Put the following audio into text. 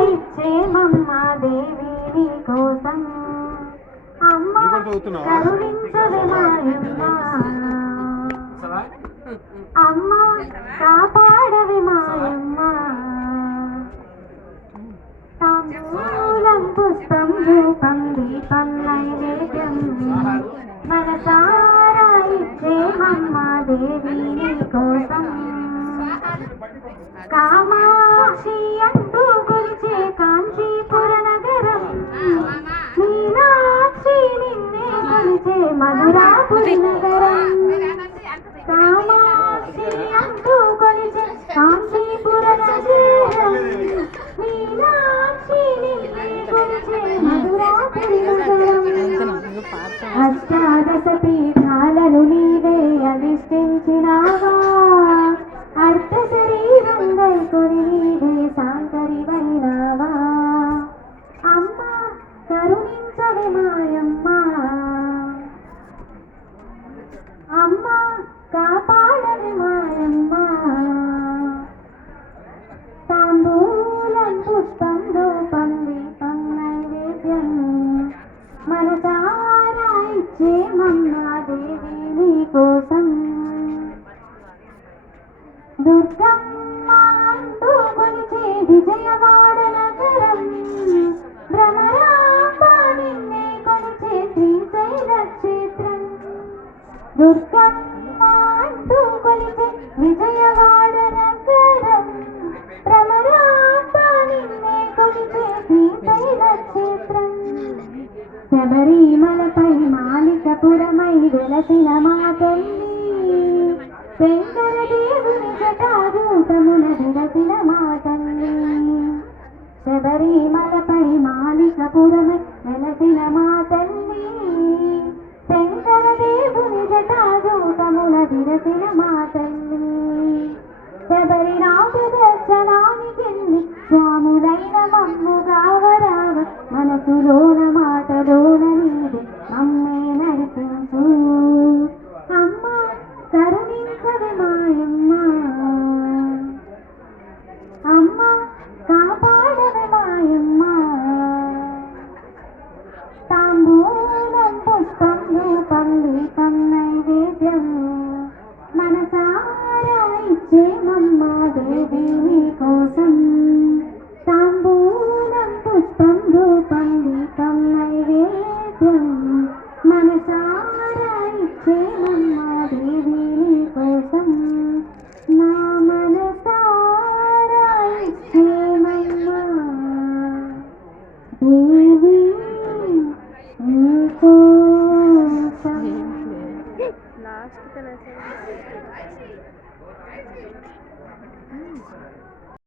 ఇచ్చేమమ్మ దేవి నీ కోసం అమ్మ కరుణించవే మాయమ్మ అమ్మ కాపాడవే మాయమ్మ తాంబూలం పుష్పం రూపం దీపం నైవేద్యం మనసారా ఇచ్చేమమ్మ దేవి నీ కోసం కామాక్షి అంటూ కొలిచే కాంచీపుర నగరం మీనాక్షి నిన్నే కొలిచే మధురాపురి నగరం కామాక్షి అంటూ కొలిచే కాంచీపుర నగరం మీనాక్షి నిన్నే కొలిచే మధురాపురి నగరం అష్టాదశ పీఠాలను నీవే అధిష్ఠించినావా అర్థ శరీరంగై కొని నీవే సాంకరివైనావా అమ్మ కరుణించవే మాయమ్మ అమ్మ కాపాడవే మాయమ్మ తాంబూలం పుష్పం రూపం దీపం నైవేద్యం మనసారా ఇచ్చేమమ్మ దేవి నీ కోసం దుర్గమ్మ అంటూ కొలిచే విజయవాడ నగరం భ్రమరాంబ నిన్నే కొలిచే శ్రీశైల క్షేత్రం దుర్గమ్మ అంటూ కొలిచే విజయవాడ నగరం భ్రమరాంబ నిన్నే కొలిచే శ్రీశైల క్షేత్రం శబరిమలపై మాలికపురమై వెలసిన మా తల్లి శంకర దేవుని జటాజూటమున విరసిన మా తల్లి శబరిమలపై మాలికపురమై వెలసిన మా తల్లి శంకర దేవుని జటాజూటమున విరసిన మా తల్లి శబరినాథ దర్శనానికెళ్ళి స్వాములైన మమ్ముగా వరావ మనసులోన మాటలోన నీవే మమ్మే నడిపించు అమ్మ కరుణించవే మాయమ్మ అమ్మ కాపాడవే మాయమ్మ తాంబూలం పుష్పం రూపం దీపం నైవేద్యం మనసారా ఇచ్చేమమ్మ దేవి నీ కోసం తాంబూలం పుష్పం రూపం దీపం నైవేద్యం మనసారా ఇచ్చేమమ్మ దేవి నీ కోసం నా మనసారా ఇచ్చేమమ్మ దేవి నీ కోసం. లాస్ట్